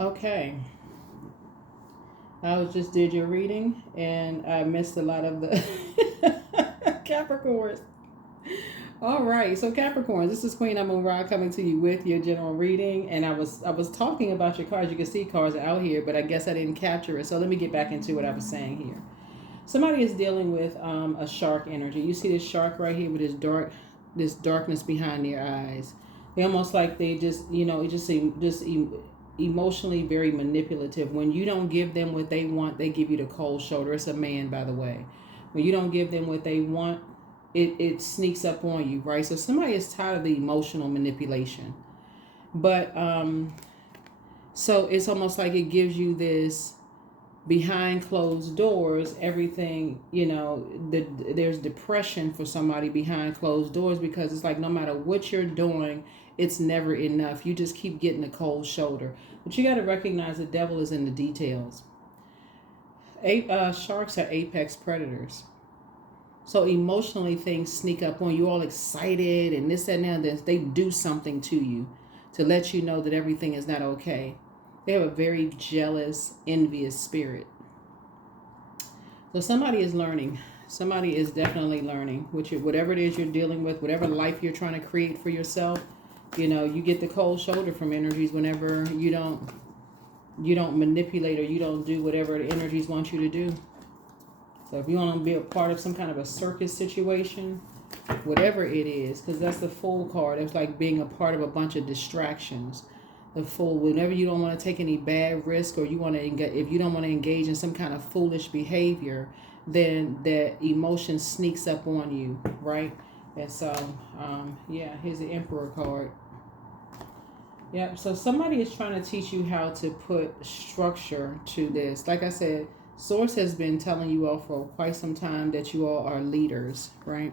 Okay. I was just did your reading and I missed a lot of the Capricorns. All right, so Capricorns, this is Queen Amun Ra coming to you with your general reading, and I was talking about your cards. You can see cards are out here, but I guess I didn't capture it. So let me get back into what I was saying here. Somebody is dealing with a shark energy. You see this shark right here with this darkness behind their eyes. They almost like they just, it just seem emotionally very manipulative. When you don't give them what they want, they give you the cold shoulder. It's a man, by the way. When you don't give them what they want, it sneaks up on you, right? So somebody is tired of the emotional manipulation. But so it's almost like it gives you this behind closed doors, everything, there's depression for somebody behind closed doors, because it's like no matter what you're doing, it's never enough. You just keep getting a cold shoulder. But you got to recognize the devil is in the details. Sharks are apex predators. So emotionally things sneak up on you, all excited and this, that, and that. They do something to you to let you know that everything is not okay. They have a very jealous, envious spirit. So somebody is learning. Somebody is definitely learning. Whatever it is you're dealing with, whatever life you're trying to create for yourself, you get the cold shoulder from energies whenever you don't manipulate, or you don't do whatever the energies want you to do. So if you want to be a part of some kind of a circus situation, whatever it is, because that's the Fool card. It's like being a part of a bunch of distractions. The Fool, whenever you don't want to take any bad risk, or if you don't want to engage in some kind of foolish behavior, then that emotion sneaks up on you, right? And so, here's the Emperor card. Yep. So somebody is trying to teach you how to put structure to this. Like I said, Source has been telling you all for quite some time that you all are leaders, right?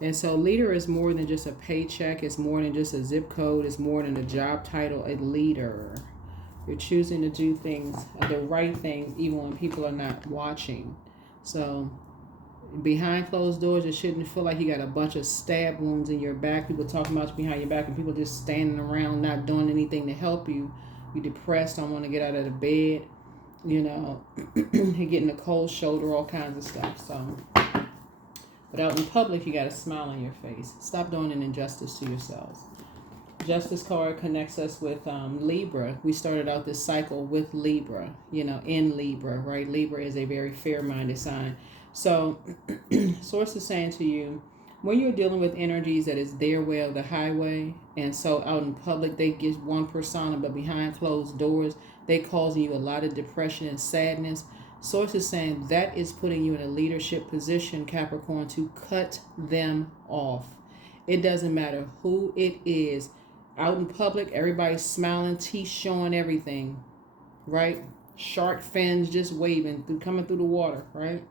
And so leader is more than just a paycheck. It's more than just a zip code. It's more than a job title. A leader. You're choosing to do things, the right things, even when people are not watching. So behind closed doors, it shouldn't feel like you got a bunch of stab wounds in your back. People talking about you behind your back, and people just standing around not doing anything to help you. You're depressed, don't want to get out of the bed. You're getting a cold shoulder, all kinds of stuff. So, but out in public, you got a smile on your face. Stop doing an injustice to yourselves. Justice card connects us with Libra. We started out this cycle with Libra, in Libra, right? Libra is a very fair-minded sign. So, Source is saying to you, when you're dealing with energies that is their way or the highway, and so out in public, they get one persona, but behind closed doors, they causing you a lot of depression and sadness. Source is saying that is putting you in a leadership position, Capricorn, to cut them off. It doesn't matter who it is. Out in public, everybody's smiling, teeth showing, everything, right? Shark fins just waving, coming through the water, right?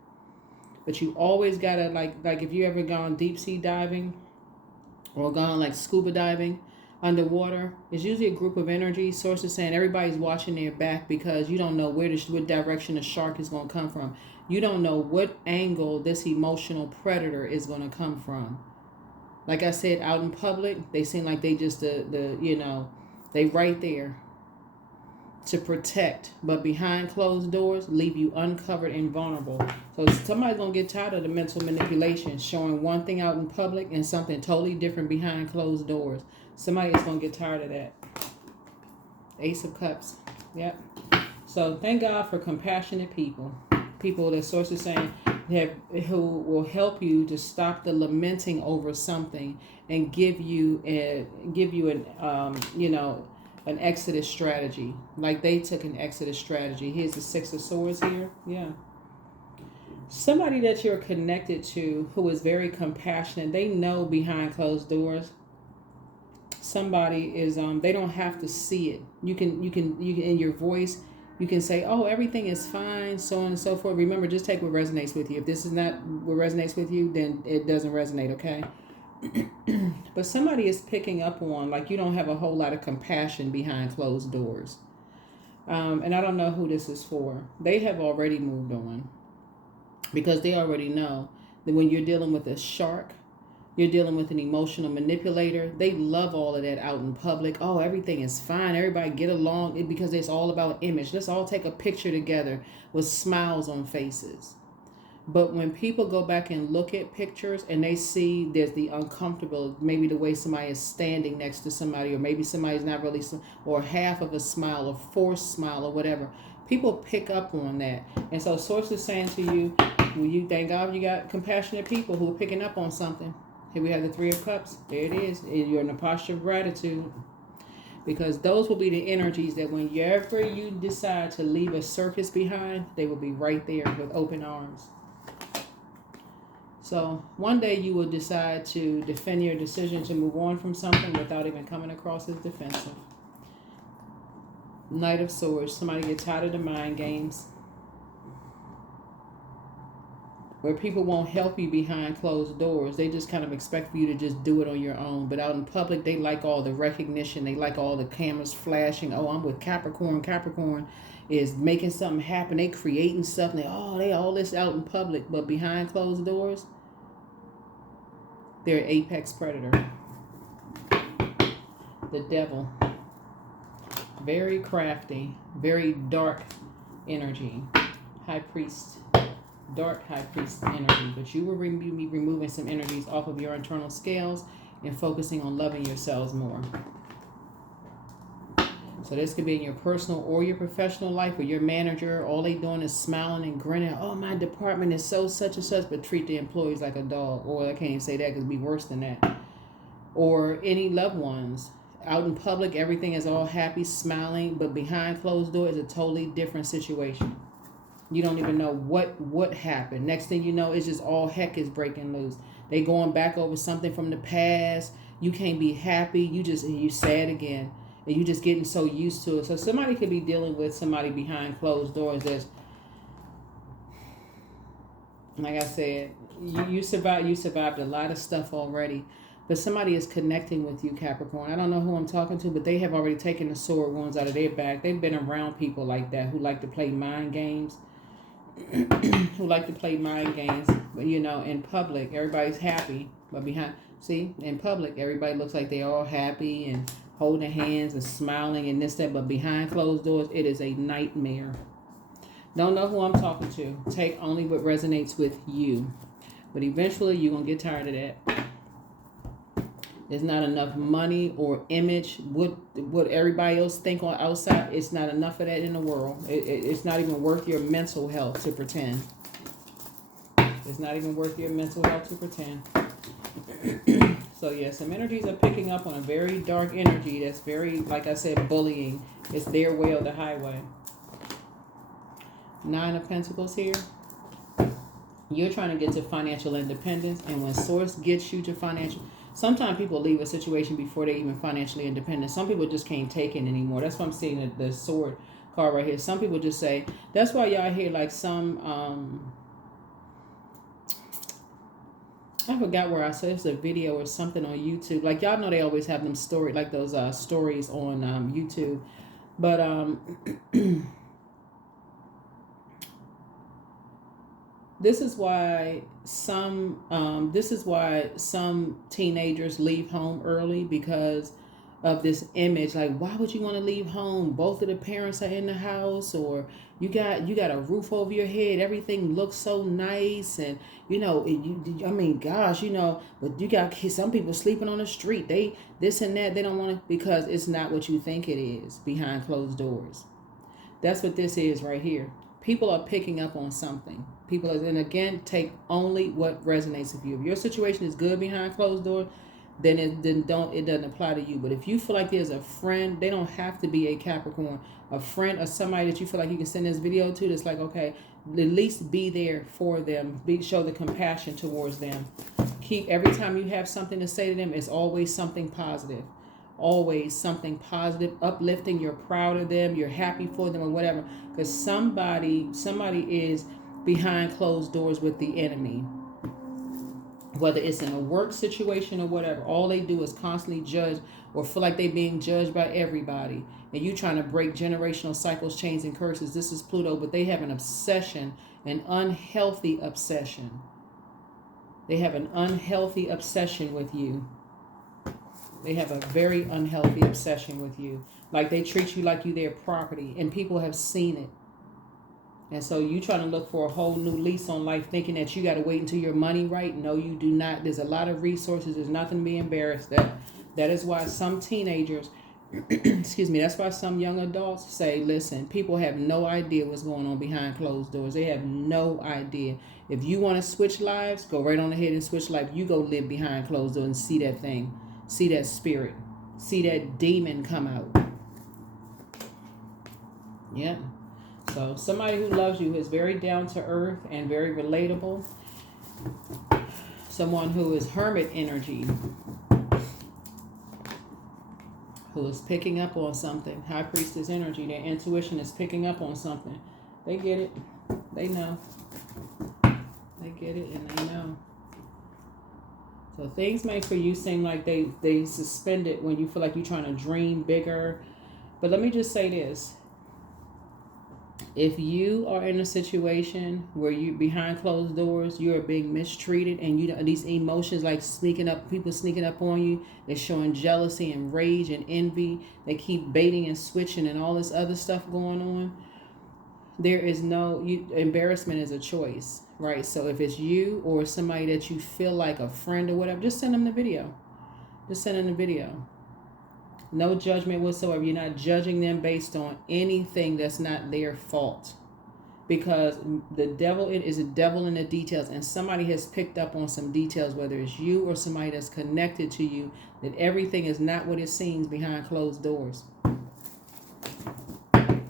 But you always gotta, like if you ever gone deep sea diving or gone like scuba diving underwater, it's usually a group of energy. Sources saying everybody's watching their back, because you don't know what direction the shark is going to come from. You don't know what angle this emotional predator is going to come from. Like I said, out in public, they seem like they just they right there to protect, but behind closed doors leave you uncovered and vulnerable. So somebody's gonna get tired of the mental manipulation, showing one thing out in public and something totally different behind closed doors. Somebody is gonna get tired of that. Ace of Cups. Yep. So thank God for compassionate people. People that Source is saying who will help you to stop the lamenting over something and give you an exodus strategy. Like they took an exodus strategy. Here's the Six of Swords here. Yeah. Somebody that you're connected to who is very compassionate. They know behind closed doors. Somebody is they don't have to see it. You can in your voice you can say, oh, everything is fine, so on and so forth. Remember, just take what resonates with you. If this is not what resonates with you, then it doesn't resonate, okay? But somebody is picking up on, like, you don't have a whole lot of compassion behind closed doors. And I don't know who this is for. They have already moved on, because they already know that when you're dealing with a shark, You're dealing with an emotional manipulator. They love all of that out in public. Oh, everything is fine. Everybody get along because it's all about image. Let's all take a picture together with smiles on faces. But when people go back and look at pictures and they see there's the uncomfortable, maybe the way somebody is standing next to somebody, or maybe somebody's not really, or half of a smile, or forced smile, or whatever, people pick up on that. And so Source is saying to you, well, you thank God you got compassionate people who are picking up on something. Here we have the Three of Cups. There it is. You're in a posture of gratitude. Because those will be the energies that whenever you decide to leave a circus behind, they will be right there with open arms. So one day you will decide to defend your decision to move on from something without even coming across as defensive. Knight of Swords. Somebody get tired of the mind games, where people won't help you behind closed doors. They just kind of expect for you to just do it on your own. But out in public, they like all the recognition. They like all the cameras flashing. Oh, I'm with Capricorn. Capricorn is making something happen. They creating stuff. And they all this out in public. But behind closed doors, they're an apex predator. The Devil. Very crafty. Very dark energy. High Priest. Dark High Priest energy. But you will be removing some energies off of your internal scales and focusing on loving yourselves more. So this could be in your personal or your professional life, where your manager, all they doing is smiling and grinning. Oh, my department is so such and such, but treat the employees like a dog. Or I can't even say that because it'd be worse than that. Or any loved ones. Out in public, everything is all happy, smiling, but behind closed doors is a totally different situation. You don't even know what happened. Next thing you know, it's just all heck is breaking loose. They going back over something from the past. You can't be happy. You sad again. And you just getting so used to it. So somebody could be dealing with somebody behind closed doors that's, like I said, you survived a lot of stuff already. But somebody is connecting with you, Capricorn. I don't know who I'm talking to, but they have already taken the sword wounds out of their back. They've been around people like that who like to play mind games. Who like to play mind games. But, in public, everybody's happy. But in public, everybody looks like they're all happy and holding hands and smiling and this, that. But behind closed doors, it is a nightmare. Don't know who I'm talking to. Take only what resonates with you. But eventually, you're going to get tired of that. There's not enough money or image. What everybody else think on outside, it's not enough of that in the world. It's not even worth your mental health to pretend. It's not even worth your mental health to pretend. So yeah, some energies are picking up on a very dark energy that's very, like I said, bullying. It's their way or the highway. Nine of Pentacles here. You're trying to get to financial independence, and when Source gets you to financial... Sometimes people leave a situation before they're even financially independent. Some people just can't take it anymore. That's why I'm seeing the sword card right here. Some people just say... That's why y'all hear like some... I forgot where I saw it's a video or something on YouTube. Like, y'all know they always have them story, like those stories on YouTube. But this is why some teenagers leave home early, because of this image. Like, why would you want to leave home? Both of the parents are in the house, or you got a roof over your head. Everything looks so nice, and but you got some people sleeping on the street. They this and that. They don't want to, because it's not what you think it is behind closed doors. That's what this is right here. People are picking up on something. And again, take only what resonates with you. If your situation is good behind closed doors, then it doesn't apply to you. But if you feel like there's a friend, they don't have to be a Capricorn, a friend or somebody that you feel like you can send this video to, that's like, okay, at least be there for them. Show the compassion towards them. Every time you have something to say to them, it's always something positive. Always something positive, uplifting. You're proud of them, you're happy for them, or whatever. Because somebody is behind closed doors with the enemy. Whether it's in a work situation or whatever, all they do is constantly judge or feel like they're being judged by everybody. And you trying to break generational cycles, chains, and curses. This is Pluto, but they have an obsession, an unhealthy obsession They have an unhealthy obsession with you. They have a very unhealthy obsession with you. Like they treat you like you their property, and people have seen it. And so you trying to look for a whole new lease on life, thinking that you got to wait until your money right. No, you do not. There's a lot of resources. There's nothing to be embarrassed at. That is why some teenagers, excuse me, that's why some young adults say, listen, people have no idea what's going on behind closed doors. They have no idea. If you want to switch lives, go right on ahead and switch life. You go live behind closed doors and see that thing. See that spirit. See that demon come out. Yeah. So somebody who loves you is very down to earth and very relatable. Someone who is hermit energy, who is picking up on something. High priestess energy. Their intuition is picking up on something. They get it. They know. They get it and they know. So things may for you seem like they suspended when you feel like you're trying to dream bigger. But let me just say this. If you are in a situation where you behind closed doors, you are being mistreated, and you these emotions like people sneaking up on you, they're showing jealousy and rage and envy. They keep baiting and switching and all this other stuff going on. There is embarrassment is a choice, right? So if it's you or somebody that you feel like a friend or whatever, just send them the video. Just send them the video. No judgment whatsoever. You're not judging them based on anything that's not their fault. Because the devil, it is a devil in the details. And somebody has picked up on some details, whether it's you or somebody that's connected to you, that everything is not what it seems behind closed doors.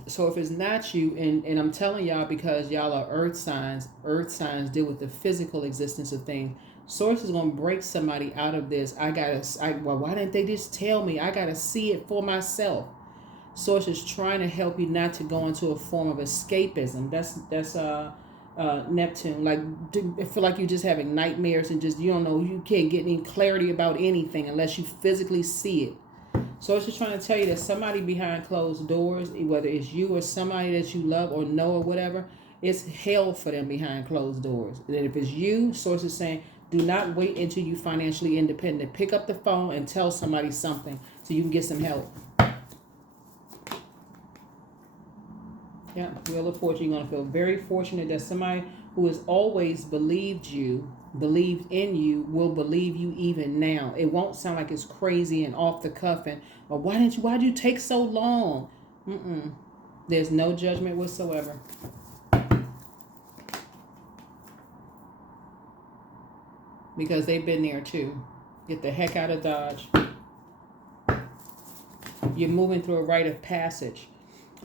So if it's not you, and I'm telling y'all because y'all are earth signs deal with the physical existence of things. Source is going to break somebody out of this. Why didn't they just tell me? I got to see it for myself. Source is trying to help you not to go into a form of escapism. That's Neptune. Like, I feel like you're just having nightmares and just, you don't know, you can't get any clarity about anything unless you physically see it. So it's just trying to tell you that somebody behind closed doors, whether it's you or somebody that you love or know or whatever, it's hell for them behind closed doors. And if it's you, Source is saying, do not wait until you're financially independent. Pick up the phone and tell somebody something so you can get some help. Yeah, Wheel of Fortune. You're going to feel very fortunate that somebody who has always believed in you, will believe you even now. It won't sound like it's crazy and off the cuff and, well, why'd you take so long? There's no judgment whatsoever. Because they've been there too. Get the heck out of Dodge. You're moving through a rite of passage.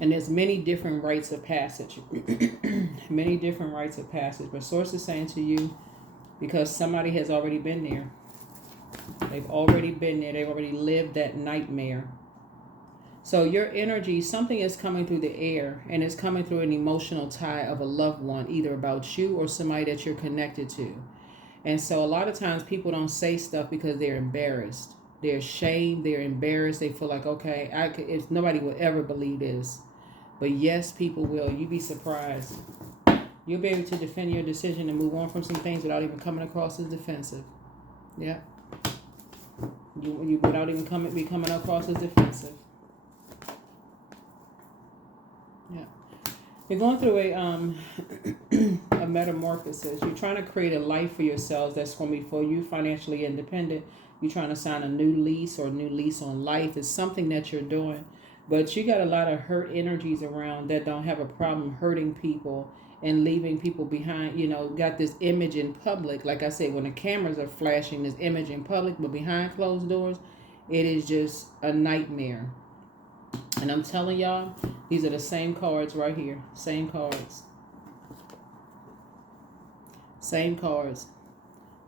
And there's many different rites of passage. Many different rites of passage. But Source is saying to you, because somebody has already been there. They've already been there. They've already lived that nightmare. So your energy, something is coming through the air. And it's coming through an emotional tie of a loved one. Either about you or somebody that you're connected to. And so a lot of times people don't say stuff because they're embarrassed. They're ashamed. They're embarrassed. They feel like, okay, if nobody will ever believe this. But yes, people will. You'd be surprised. You'll be able to defend your decision and move on from some things without even coming across as defensive. Yeah. You without even coming across as defensive. Yeah. You're going through a metamorphosis. You're trying to create a life for yourselves that's going to be for you financially independent. You're trying to sign a new lease or a new lease on life. It's something that you're doing. But you got a lot of hurt energies around that don't have a problem hurting people and leaving people behind. You know, got this image in public. Like I said, when the cameras are flashing, this image in public, but behind closed doors, it is just a nightmare. And I'm telling y'all, these are the same cards right here. Same cards. Same cards.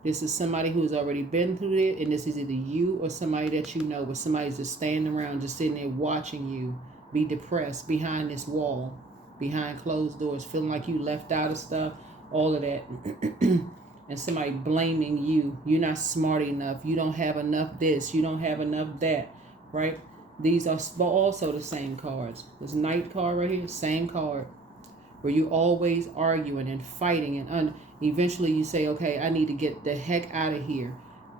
This is somebody who's already been through it, and this is either you or somebody that you know, where somebody's just standing around, just sitting there watching you be depressed behind this wall, behind closed doors, feeling like you left out of stuff, all of that. And somebody blaming you. You're not smart enough. You don't have enough this. You don't have enough that, right? These are also the same cards. This Knight card right here, same card. Where you're always arguing and fighting Eventually you say, okay, I need to get the heck out of here.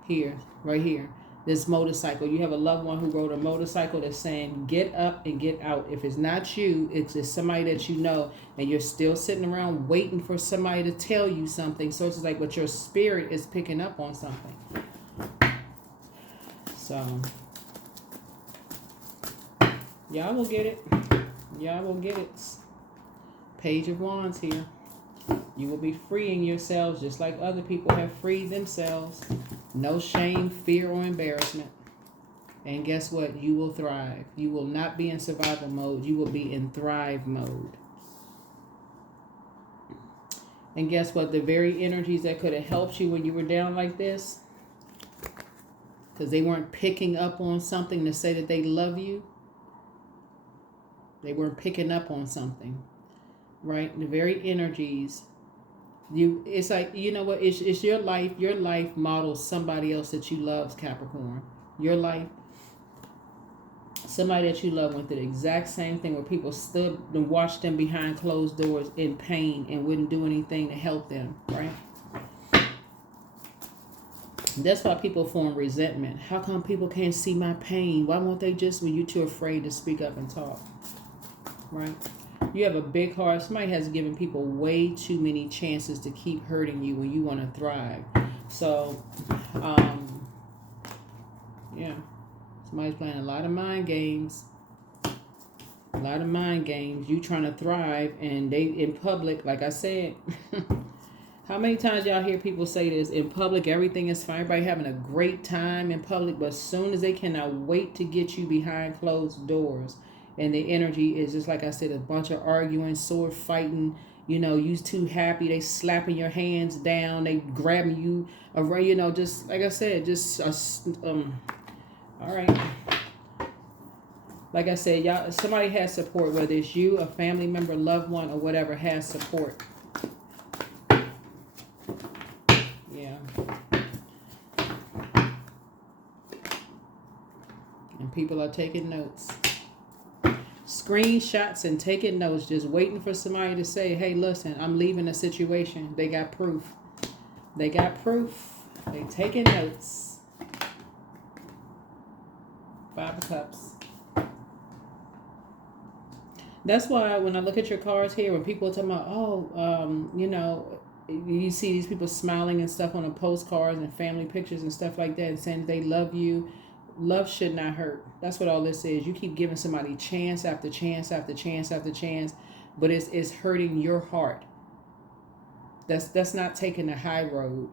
Here, right here. This motorcycle. You have a loved one who rode a motorcycle that's saying, get up and get out. If it's not you, it's just somebody that you know, and you're still sitting around waiting for somebody to tell you something. So it's like, but your spirit is picking up on something. So, y'all will get it. Y'all will get it. Page of Wands here. You will be freeing yourselves just like other people have freed themselves. No shame, fear, or embarrassment. And guess what? You will thrive. You will not be in survival mode. You will be in thrive mode. And guess what? The very energies that could have helped you when you were down like this, because they weren't picking up on something to say that they love you. They weren't picking up on something. Right? The very energies. It's like, you know what? It's your life. Your life models somebody else that you love, Capricorn. Your life. Somebody that you love went through the exact same thing where people stood and watched them behind closed doors in pain and wouldn't do anything to help them. Right? That's why people form resentment. How come people can't see my pain? Why won't they just, when you're too afraid to speak up and talk? Right? You have a big heart. Somebody has given people way too many chances to keep hurting you when you want to thrive. So, yeah. Somebody's playing a lot of mind games. A lot of mind games. You trying to thrive, and they in public, like I said. How many times y'all hear people say this? In public, everything is fine. Everybody having a great time in public, but as soon as they cannot wait to get you behind closed doors, and the energy is just like I said, a bunch of arguing, sword fighting. You know, you too happy. They slapping your hands down. They grabbing you around. You know, just like I said, just all right. Like I said, y'all. Somebody has support, whether it's you, a family member, loved one, or whatever, has support. Yeah. And people are taking notes. Screenshots and taking notes, just waiting for somebody to say, hey, listen, I'm leaving a situation. They got proof. They got proof. They taking notes. 5 of Cups. That's why when I look at your cards here, when people are talking about, you know, you see these people smiling and stuff on the postcards and family pictures and stuff like that and saying they love you. Love should not hurt. That's what all this is. You keep giving somebody chance after chance after chance after chance, but it's hurting your heart. That's not taking the high road.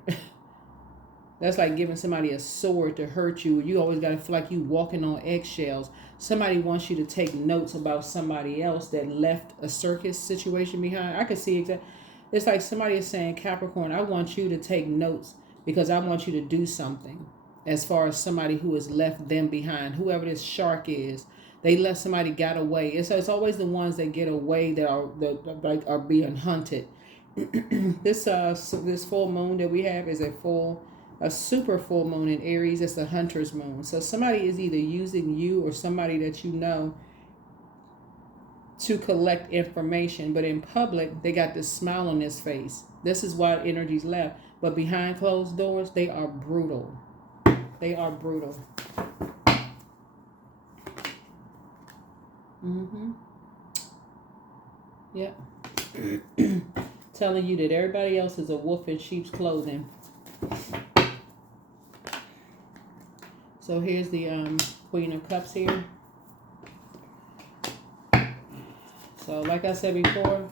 That's like giving somebody a sword to hurt you. You always got to feel like you walking on eggshells. Somebody wants you to take notes about somebody else that left a circus situation behind. I could see exactly. It's like somebody is saying, Capricorn, I want you to take notes because I want you to do something. As far as somebody who has left them behind, whoever this shark is, they let somebody get away. It's always the ones that get away that are being hunted. This full moon that we have is a super full moon in Aries. It's a hunter's moon. So somebody is either using you or somebody that you know to collect information. But in public, they got this smile on this face. This is why energy's left. But behind closed doors, they are brutal. They are brutal. Yep. Telling you that everybody else is a wolf in sheep's clothing. So here's the Queen of Cups here. So like I said before,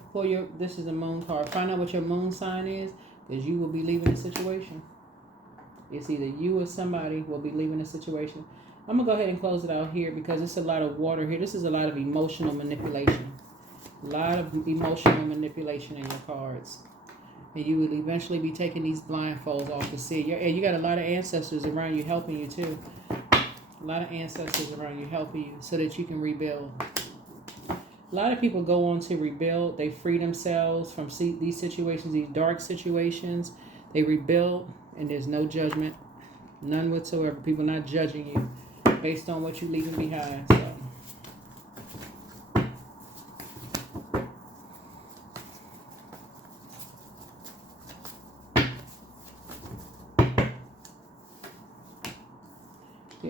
this is a moon card. Find out what your moon sign is, because you will be leaving the situation. It's either you or somebody will be leaving the situation. I'm going to go ahead and close it out here because it's a lot of water here. This is a lot of emotional manipulation. A lot of emotional manipulation in your cards. And you will eventually be taking these blindfolds off to see. And you got a lot of ancestors around you helping you too. A lot of ancestors around you helping you so that you can rebuild. A lot of people go on to rebuild. They free themselves from these situations, these dark situations. They rebuild. And there's no judgment, none whatsoever. People not judging you based on what you're leaving behind. So,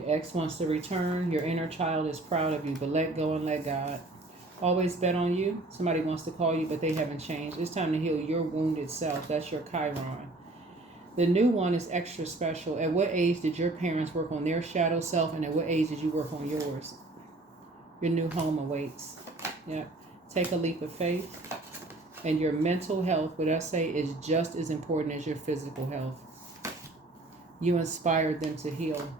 Your ex wants to return. Your inner child is proud of you, but let go and let God. Always bet on you. Somebody wants to call you, but they haven't changed. It's time to heal your wounded self. That's your Chiron. The new one is extra special. At what age did your parents work on their shadow self, and at what age did you work on yours? Your new home awaits. Yeah. Take a leap of faith. And your mental health, what I say, is just as important as your physical health. You inspired them to heal.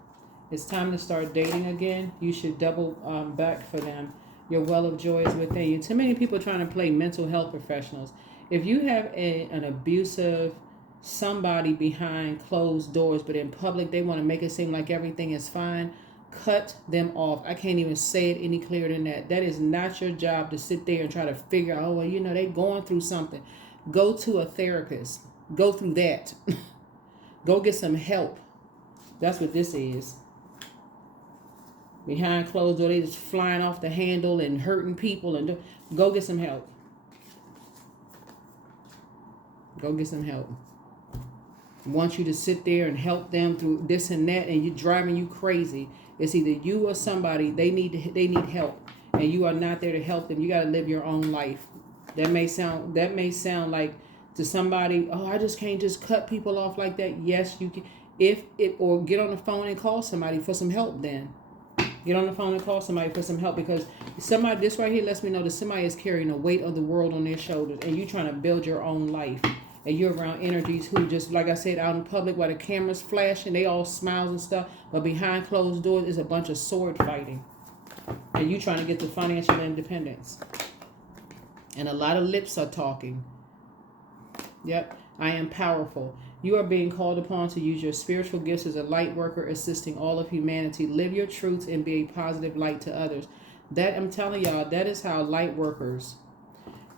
It's time to start dating again. You should double back for them. Your well of joy is within you. Too many people trying to play mental health professionals. If you have an abusive somebody behind closed doors, but in public they want to make it seem like everything is fine, cut them off. I can't even say it any clearer than that. That is not your job to sit there and try to figure out, oh, well, you know, they going through something. Go to a therapist. Go through that. Go get some help. That's what this is. Behind closed doors, they just flying off the handle and hurting people. And go get some help. Go get some help. I want you to sit there and help them through this and that, and you're driving you crazy. It's either you or somebody. They need help, and you are not there to help them. You got to live your own life. That may sound like to somebody, oh, I just can't just cut people off like that. Yes, you can. Or get on the phone and call somebody for some help. Then get on the phone and call somebody for some help, because somebody, this right here lets me know that somebody is carrying the weight of the world on their shoulders, and you're trying to build your own life. And you're around energies who just, like I said, out in public while the cameras flashing, they all smiles and stuff, but behind closed doors is a bunch of sword fighting. And you trying to get to financial independence. And a lot of lips are talking. Yep, I am powerful. You are being called upon to use your spiritual gifts as a light worker, assisting all of humanity. Live your truths and be a positive light to others. That, I'm telling y'all, that is how light workers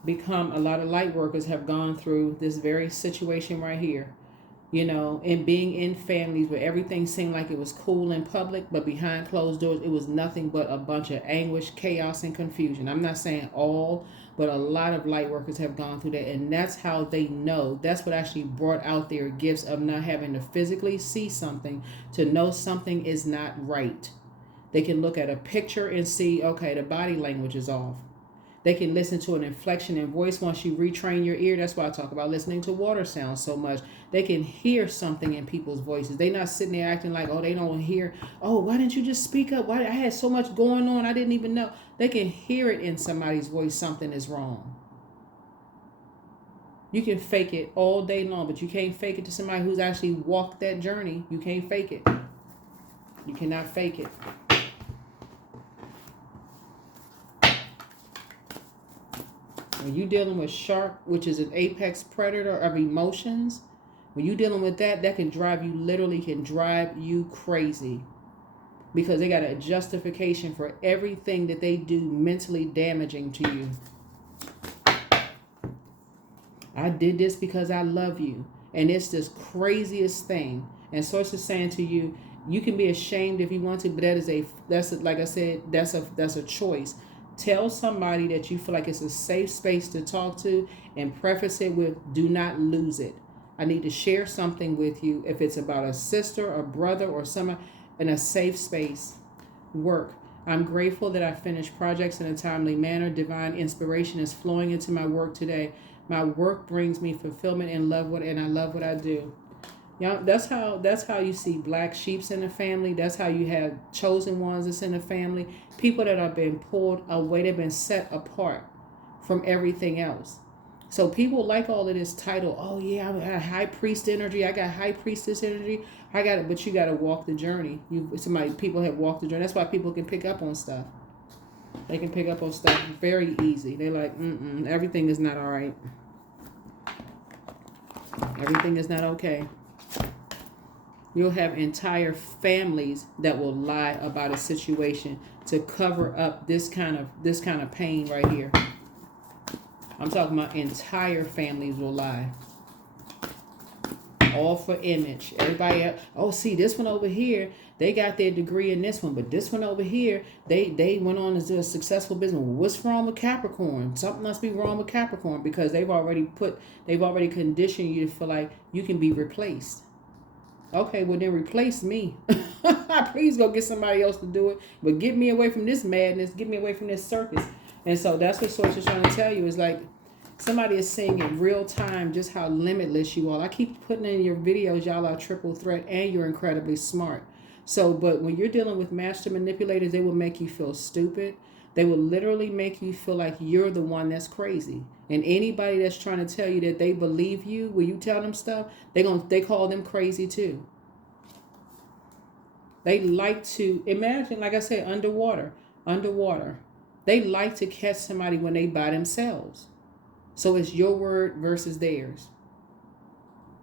become. A lot of light workers have gone through this very situation right here, you know, and being in families where everything seemed like it was cool in public, but behind closed doors it was nothing but a bunch of anguish, chaos, and confusion. I'm not saying all, but a lot of light workers have gone through that, and that's how they know. That's what actually brought out their gifts of not having to physically see something to know something is not right. They can look at a picture and see, okay, the body language is off. They can listen to an inflection in voice once you retrain your ear. That's why I talk about listening to water sounds so much. They can hear something in people's voices. They're not sitting there acting like, oh, they don't hear. Oh, why didn't you just speak up? Why? I had so much going on, I didn't even know. They can hear it in somebody's voice. Something is wrong. You can fake it all day long, but you can't fake it to somebody who's actually walked that journey. You can't fake it. You cannot fake it. When you're dealing with shark, which is an apex predator of emotions, when you're dealing with that, that can drive you, literally can drive you crazy. Because they got a justification for everything that they do mentally damaging to you. I did this because I love you. And it's this craziest thing. And Source is saying to you, you can be ashamed if you want to, but that's like I said, that's a choice. Tell somebody that you feel like it's a safe space to talk to, and preface it with, do not lose it. I need to share something with you. If it's about a sister or brother or someone, in a safe space. Work. I'm grateful that I finished projects in a timely manner. Divine inspiration is flowing into my work today. My work brings me fulfillment and I love what I do. Yeah, that's how you see black sheeps in the family. That's how you have chosen ones that's in the family. People that are being pulled away, they've been set apart from everything else. So people like all of this title. Oh yeah, I got high priest energy. I got high priestess energy. I got it, but you got to walk the journey. People have walked the journey. That's why people can pick up on stuff. They can pick up on stuff very easy. They're like, everything is not all right. Everything is not okay. You'll have entire families that will lie about a situation to cover up this kind of pain right here. I'm talking about entire families will lie. All for image. Everybody else, oh, see, this one over here, they got their degree in this one, but this one over here, they went on to do a successful business. What's wrong with Capricorn? Something must be wrong with Capricorn, because they've already conditioned you to feel like you can be replaced. Okay, well then replace me. Please go get somebody else to do it. But get me away from this madness. Get me away from this circus. And so that's what Source is trying to tell you. Is like somebody is seeing in real time just how limitless you are. I keep putting in your videos, y'all are triple threat and you're incredibly smart. So, but when you're dealing with master manipulators, they will make you feel stupid. They will literally make you feel like you're the one that's crazy. And anybody that's trying to tell you that they believe you, when you tell them stuff, they call them crazy too. They like to imagine, like I said, underwater. They like to catch somebody when they by themselves. So it's your word versus theirs.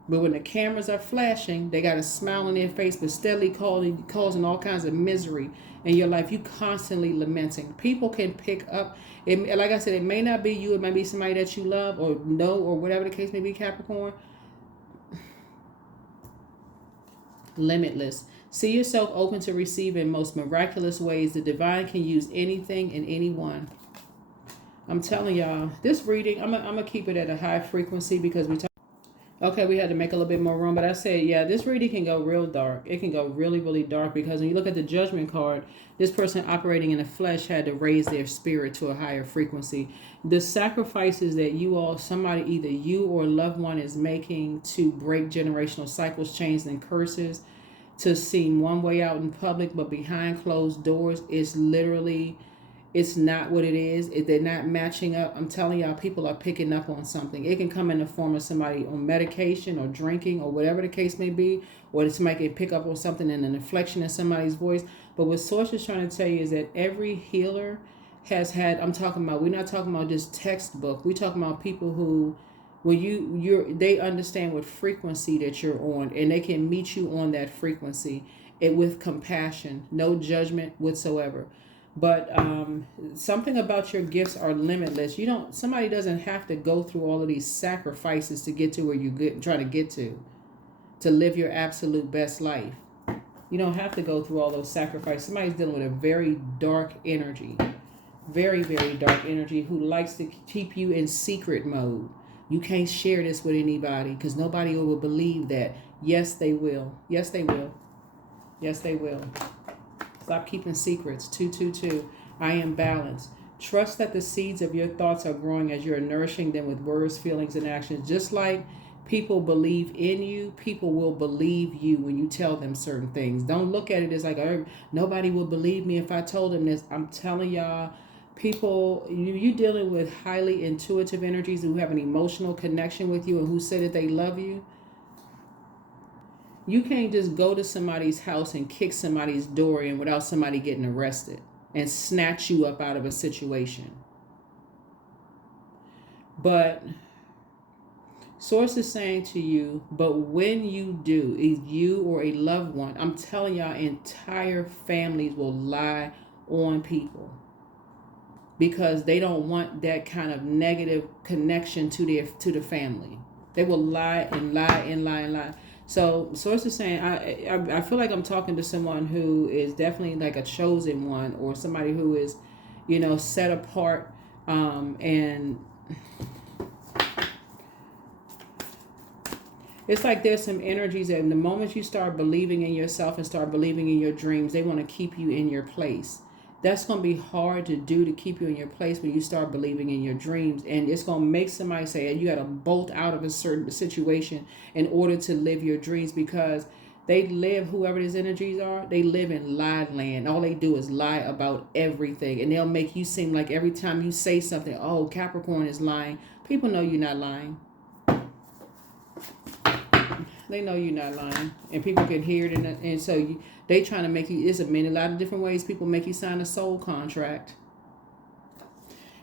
But when the cameras are flashing, they got a smile on their face, but steadily causing all kinds of misery in your life. You constantly lamenting. People can pick up. It, like I said, it may not be you. It might be somebody that you love or know or whatever the case may be, Capricorn. Limitless. See yourself open to receive in most miraculous ways. The divine can use anything and anyone. I'm telling y'all, this reading, I'm gonna keep it at a high frequency because okay, we had to make a little bit more room, but I said, yeah, this reading can go real dark. It can go really, really dark because when you look at the Judgment card, this person operating in the flesh had to raise their spirit to a higher frequency. The sacrifices that somebody, either you or a loved one is making to break generational cycles, chains, and curses, to seem one way out in public, but behind closed doors is literally... It's not what it is. They're not matching up. I'm telling y'all, people are picking up on something. It can come in the form of somebody on medication or drinking or whatever the case may be, or somebody can pick up on something in an inflection in somebody's voice. But what Source is trying to tell you is that every healer has had, we're not talking about just textbook. We're talking about people who, when they understand what frequency that you're on, and they can meet you on that frequency with compassion, no judgment whatsoever. But something about your gifts are limitless. Somebody doesn't have to go through all of these sacrifices to get to where you're trying to get to live your absolute best life. You don't have to go through all those sacrifices. Somebody's dealing with a very dark energy, very, very dark energy, who likes to keep you in secret mode. You can't share this with anybody because nobody will believe that. Yes, they will. Yes, they will. Yes, they will. Stop keeping secrets. 222. I am balanced. Trust that the seeds of your thoughts are growing as you're nourishing them with words, feelings, and actions. Just like people believe in you, people will believe you when you tell them certain things. Don't look at it as like, oh, nobody will believe me if I told them this. I'm telling y'all, people, you dealing with highly intuitive energies who have an emotional connection with you and who say that they love you. You can't just go to somebody's house and kick somebody's door in without somebody getting arrested and snatch you up out of a situation. But Source is saying to you, but when you do, if you or a loved one, I'm telling y'all, entire families will lie on people because they don't want that kind of negative connection to the family. They will lie and lie and lie and lie. So Source is saying, I feel like I'm talking to someone who is definitely like a chosen one, or somebody who is, set apart, and it's like there's some energies that the moment you start believing in yourself and start believing in your dreams, they want to keep you in your place. That's going to be hard to do, to keep you in your place when you start believing in your dreams. And it's going to make somebody say, you got to bolt out of a certain situation in order to live your dreams, because they live, whoever these energies are, they live in lie land. All they do is lie about everything. And they'll make you seem like every time you say something, oh, Capricorn is lying. People know you're not lying. They know you're not lying, and people can hear it, and so they trying to make you. It's a lot of different ways people make you sign a soul contract.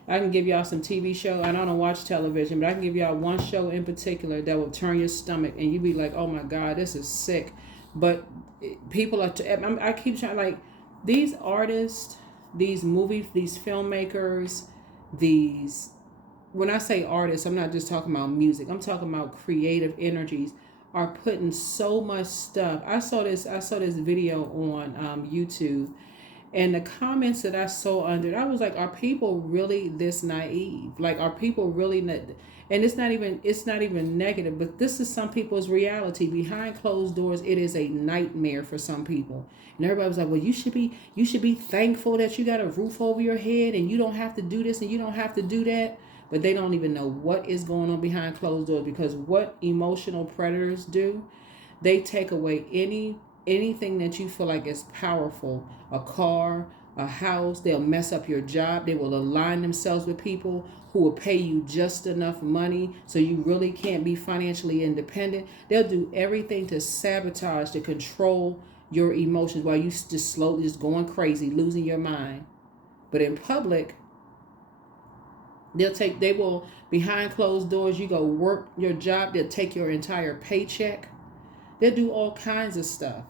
I can give y'all some TV show. I don't watch television, but I can give y'all one show in particular that will turn your stomach, and you be like, "Oh my God, this is sick." But people are. I keep trying, like, these artists, these movies, these filmmakers, these. When I say artists, I'm not just talking about music. I'm talking about creative energies. Are putting so much stuff. I saw this video on YouTube, And the comments that I saw under it, I was like, are people really this naive? Like, are people really not? And it's not even negative, but this is some people's reality. Behind closed doors, it is a nightmare for some people. And everybody was like, well, you should be thankful that you got a roof over your head and you don't have to do this and you don't have to do that. But they don't even know what is going on behind closed doors, because what emotional predators do, they take away anything that you feel like is powerful, a car, a house. They'll mess up your job. They will align themselves with people who will pay you just enough money so you really can't be financially independent. They'll do everything to sabotage, to control your emotions while you just slowly just going crazy, losing your mind. But in public, they will, behind closed doors, you go work your job, they'll take your entire paycheck. They'll do all kinds of stuff.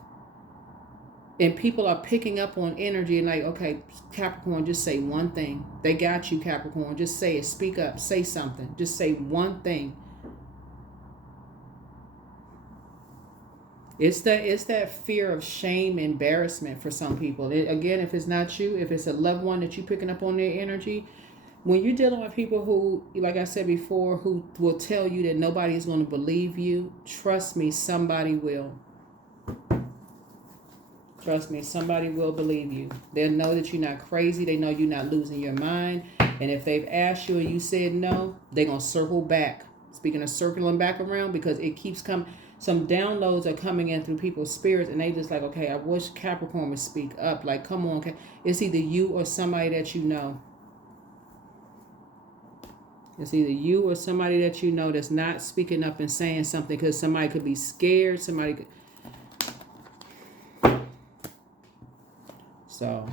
And people are picking up on energy and like, okay, Capricorn, just say one thing. They got you, Capricorn. Just say it. Speak up. Say something. Just say one thing. It's that fear of shame, embarrassment for some people. Again, if it's not you, if it's a loved one that you're picking up on their energy, when you're dealing with people who, like I said before, who will tell you that nobody is going to believe you, trust me, somebody will. Trust me, somebody will believe you. They'll know that you're not crazy. They know you're not losing your mind. And if they've asked you and you said no, they're going to circle back. Speaking of circling back around, because it keeps coming. Some downloads are coming in through people's spirits, and they just like, okay, I wish Capricorn would speak up. Like, come on. It's either you or somebody that you know. It's either you or somebody that you know that's not speaking up and saying something, because somebody could be scared. Somebody could. So,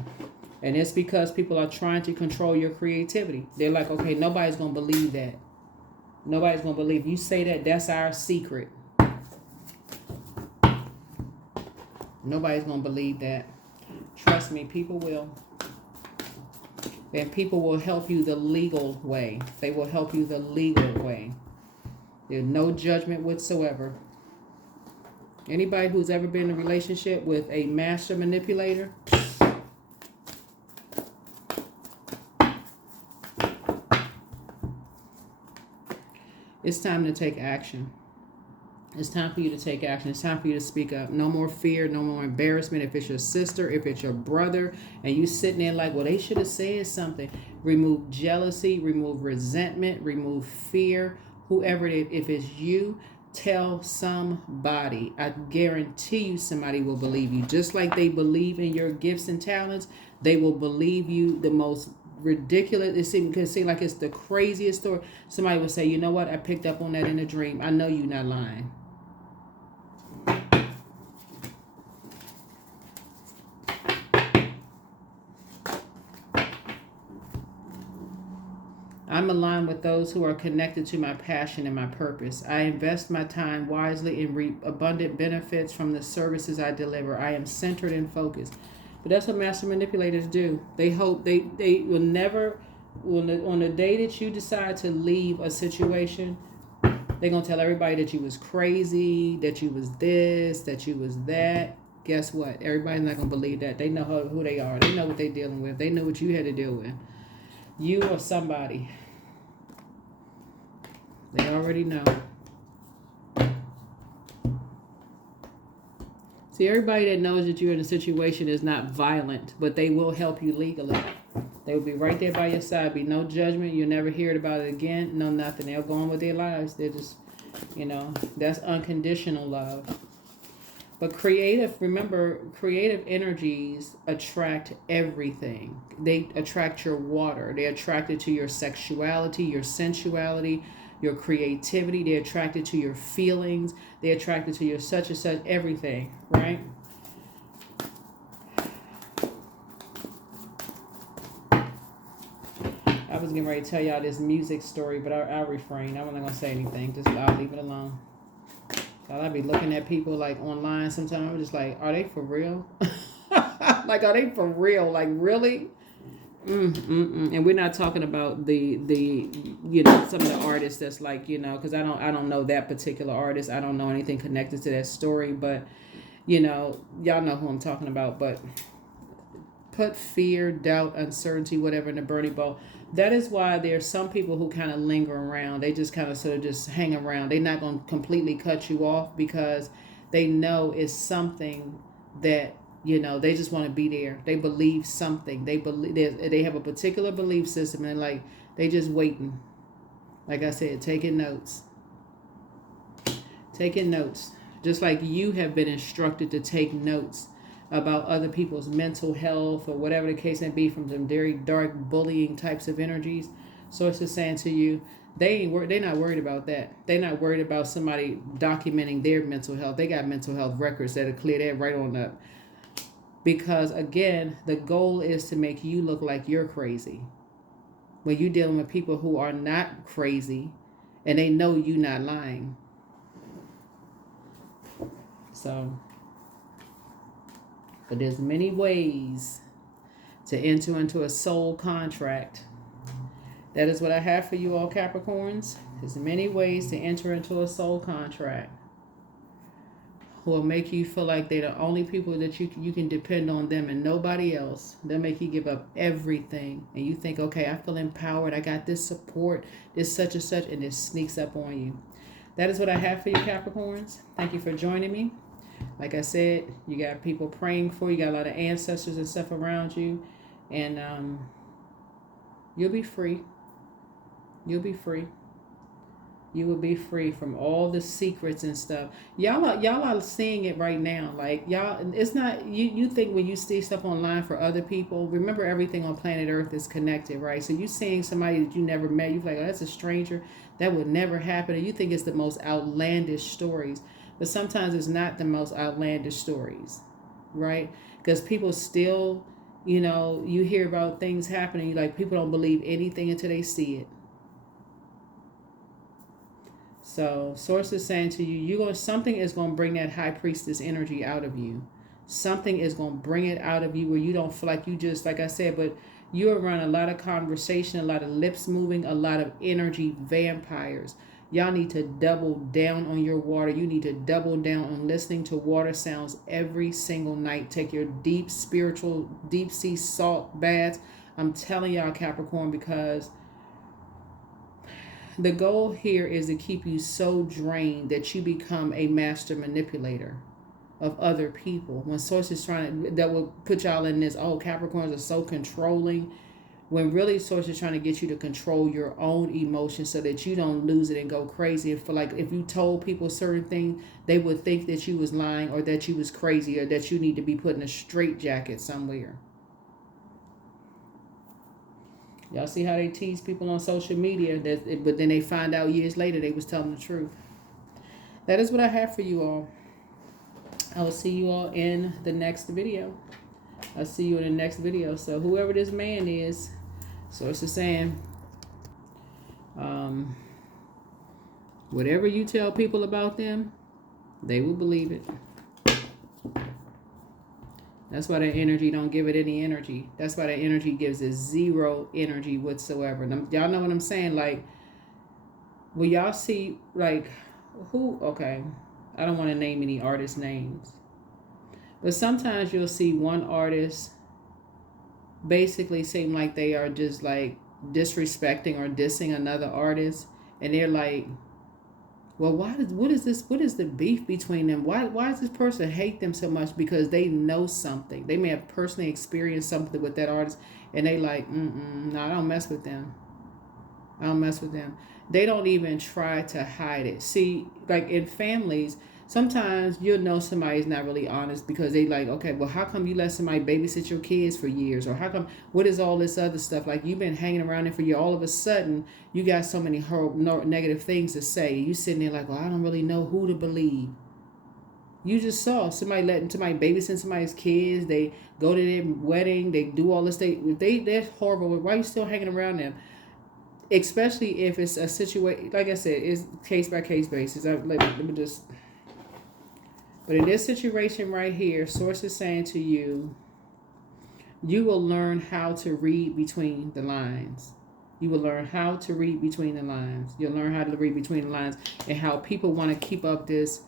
and it's because people are trying to control your creativity. They're like, okay, nobody's going to believe that. Nobody's going to believe you say that. That's our secret. Nobody's going to believe that. Trust me, people will. And people will help you the legal way. They will help you the legal way. There's no judgment whatsoever. Anybody who's ever been in a relationship with a master manipulator, it's time to take action. It's time for you to take action. It's time for you to speak up. No more fear, no more embarrassment. If it's your sister, if it's your brother, and you sitting there like, well, they should have said something. Remove jealousy, remove resentment, remove fear. Whoever it is, if it's you, tell somebody. I guarantee you somebody will believe you. Just like they believe in your gifts and talents, they will believe you. The most ridiculous, it can seem like it's the craziest story. Somebody will say, you know what, I picked up on that in a dream. I know you're not lying. I'm aligned with those who are connected to my passion and my purpose. I invest my time wisely and reap abundant benefits from the services I deliver. I am centered and focused. But that's what master manipulators do. They hope they will never, on the day that you decide to leave a situation, they're going to tell everybody that you was crazy, that you was this, that you was that. Guess what? Everybody's not going to believe that. They know who they are. They know what they're dealing with. They know what you had to deal with. You or somebody. They already know. See, everybody that knows that you're in a situation is not violent, but they will help you legally. They will be right there by your side. Be no judgment. You'll never hear about it again. No nothing. They'll go on with their lives. They're just, that's unconditional love. But remember, creative energies attract everything. They attract your water. They're attracted to your sexuality, your sensuality, your creativity. They're attracted to your feelings. They're attracted to your such and such, everything, right? I was getting ready to tell y'all this music story, but I'll refrain. I'm not going to say anything. I'll leave it alone. I'll be looking at people like online sometimes. I'm just like, are they for real? Like, are they for real? Like, really? And we're not talking about the some of the artists that's like, because I don't know that particular artist. I don't know anything connected to that story, but y'all know who I'm talking about. But put fear, doubt, uncertainty, whatever in the Bernie bowl. That is why there's some people who kind of linger around. They just kind of sort of just hang around. They're not going to completely cut you off because they know it's something that, you know, they just want to be there. They believe something. They believe they have a particular belief system, and like they just waiting. Like I said, taking notes. Taking notes. Just like you have been instructed to take notes about other people's mental health or whatever the case may be from some very dark bullying types of energies. Source is saying to you, they're not worried about that. They're not worried about somebody documenting their mental health. They got mental health records that'll clear that right on up. Because again, the goal is to make you look like you're crazy. When you're dealing with people who are not crazy and they know you're not lying. So, but there's many ways to enter into a soul contract. That is what I have for you all, Capricorns. There's many ways to enter into a soul contract who will make you feel like they're the only people that you can depend on them and nobody else. They'll make you give up everything. And you think, okay, I feel empowered. I got this support, this such and such, and it sneaks up on you. That is what I have for you, Capricorns. Thank you for joining me. Like I said, you got people praying for you. You got a lot of ancestors and stuff around you. And you'll be free. You'll be free. You will be free from all the secrets and stuff. Y'all are seeing it right now. Like y'all, it's not you think when you see stuff online for other people, remember everything on planet Earth is connected, right? So you seeing somebody that you never met, you like, oh, that's a stranger. That would never happen. And you think it's the most outlandish stories. But sometimes it's not the most outlandish stories, right? Because people still, you know, you hear about things happening, like people don't believe anything until they see it. So Source is saying to you, something is going to bring that high priestess energy out of you. Something is going to bring it out of you where you don't feel like you just, like I said, but you're around a lot of conversation, a lot of lips moving, a lot of energy vampires. Y'all need to double down on your water. You need to double down on listening to water sounds every single night. Take your deep spiritual, deep sea salt baths. I'm telling y'all, Capricorn, because the goal here is to keep you so drained that you become a master manipulator of other people. When Source is that will put y'all in this, oh, Capricorns are so controlling. When really Source is trying to get you to control your own emotions so that you don't lose it and go crazy. And for like, if you told people certain things, they would think that you was lying or that you was crazy or that you need to be put in a straitjacket somewhere. Y'all see how they tease people on social media, but then they find out years later they was telling the truth. That is what I have for you all. I will see you all in the next video. I'll see you in the next video. So whoever this man is, Source is saying, whatever you tell people about them, they will believe it. That's why that energy don't give it any energy. That's why that energy gives it zero energy whatsoever. And y'all know what I'm saying? Like, will y'all see, like, who, okay, I don't want to name any artist names. But sometimes you'll see one artist basically seem like they are just like disrespecting or dissing another artist. And they're like, well, what is the beef between them? Why does this person hate them so much? Because they know something. They may have personally experienced something with that artist. And they like, no, I don't mess with them. I don't mess with them. They don't even try to hide it. See, like in families, sometimes you'll know somebody's not really honest because they like, okay, well, how come you let somebody babysit your kids for years? Or how come, what is all this other stuff? Like you've been hanging around there for years. All of a sudden, you got so many negative things to say. You sitting there like, well, I don't really know who to believe. You just saw somebody letting somebody babysit somebody's kids. They go to their wedding. They do all this. They're horrible. Why are you still hanging around them? Especially if it's a situation, like I said, it's case by case basis. Let me just... But in this situation right here, Source is saying to you, you will learn how to read between the lines. You will learn how to read between the lines. You'll learn how to read between the lines and how people want to keep up this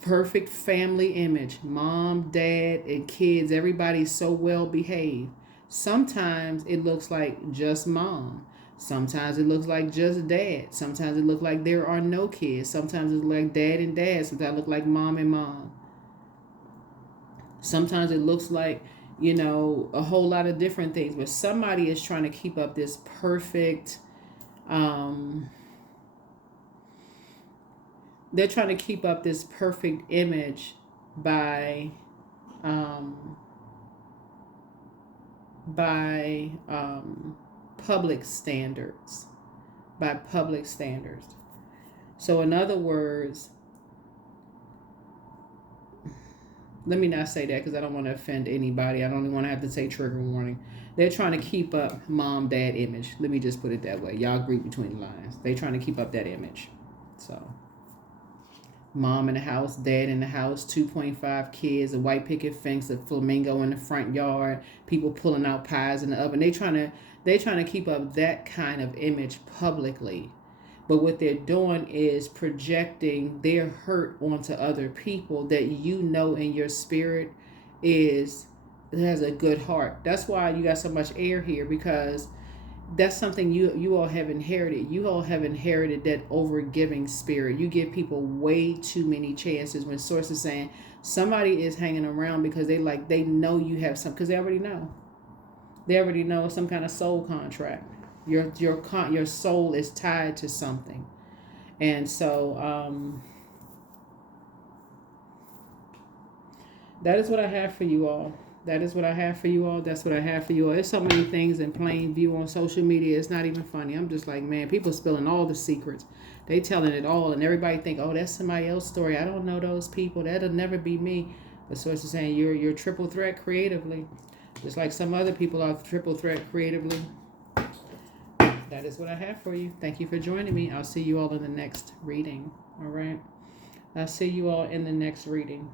perfect family image. Mom, dad, and kids, everybody's so well behaved. Sometimes it looks like just mom. Sometimes it looks like just dad. Sometimes it looks like there are no kids. Sometimes it looks like dad and dad. Sometimes it looks like mom and mom. Sometimes it looks like, a whole lot of different things. But somebody is trying to keep up this perfect, they're trying to keep up this perfect image by by public standards. By public standards. So in other words, let me not say that because I don't want to offend anybody. I don't want to have to say trigger warning. They're trying to keep up mom, dad image. Let me just put it that way. Y'all read between the lines. They're trying to keep up that image. So, mom in the house, dad in the house, 2.5 kids, a white picket fence, a flamingo in the front yard, people pulling out pies in the oven. They're trying to keep up that kind of image publicly. But what they're doing is projecting their hurt onto other people that in your spirit has a good heart. That's why you got so much air here, because that's something you all have inherited. You all have inherited that overgiving spirit. You give people way too many chances. When Source is saying somebody is hanging around because they know you have some, because they already know. They already know some kind of soul contract. Your soul is tied to something. And so that is what I have for you all. That's what I have for you all. There's so many things in plain view on social media. It's not even funny. I'm just like, man, people spilling all the secrets. They telling it all, and everybody think, oh, that's somebody else's story. I don't know those people. That'll never be me. But Source is saying you're triple threat creatively, just like some other people are triple threat creatively. That is what I have for you. Thank you for joining me. I'll see you all in the next reading. All right. I'll see you all in the next reading.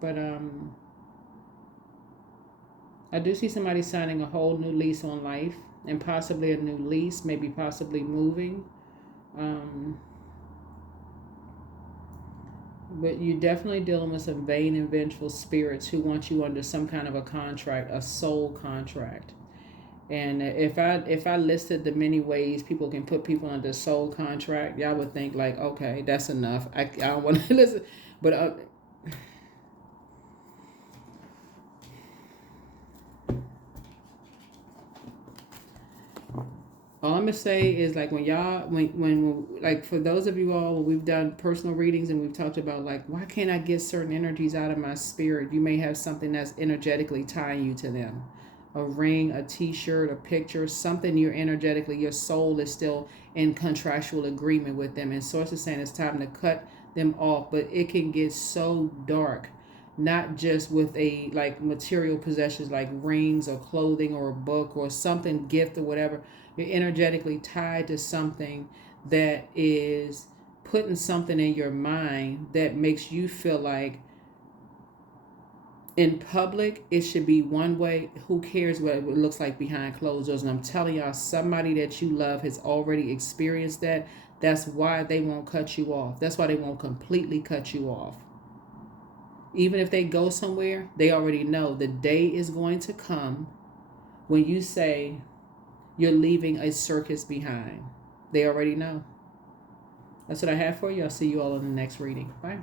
But I do see somebody signing a whole new lease on life, and possibly a new lease, maybe possibly moving. But you're definitely dealing with some vain and vengeful spirits who want you under some kind of a contract, a soul contract. And if I listed the many ways people can put people under soul contract, y'all would think like, okay, that's enough. I don't want to listen. But all I'm gonna say is, like, when like, for those of you all, we've done personal readings and we've talked about, like, why can't I get certain energies out of my spirit? You may have something that's energetically tying you to them. A ring, a t-shirt, a picture, something your soul is still in contractual agreement with them. And Source is saying it's time to cut them off. But it can get so dark, not just with material possessions like rings or clothing or a book or something, gift or whatever. You're energetically tied to something that is putting something in your mind that makes you feel like, in public, it should be one way. Who cares what it looks like behind closed doors? And I'm telling y'all, somebody that you love has already experienced that. That's why they won't cut you off. That's why they won't completely cut you off. Even if they go somewhere, they already know the day is going to come when you say you're leaving a circus behind. They already know. That's what I have for you. I'll see you all in the next reading. Bye.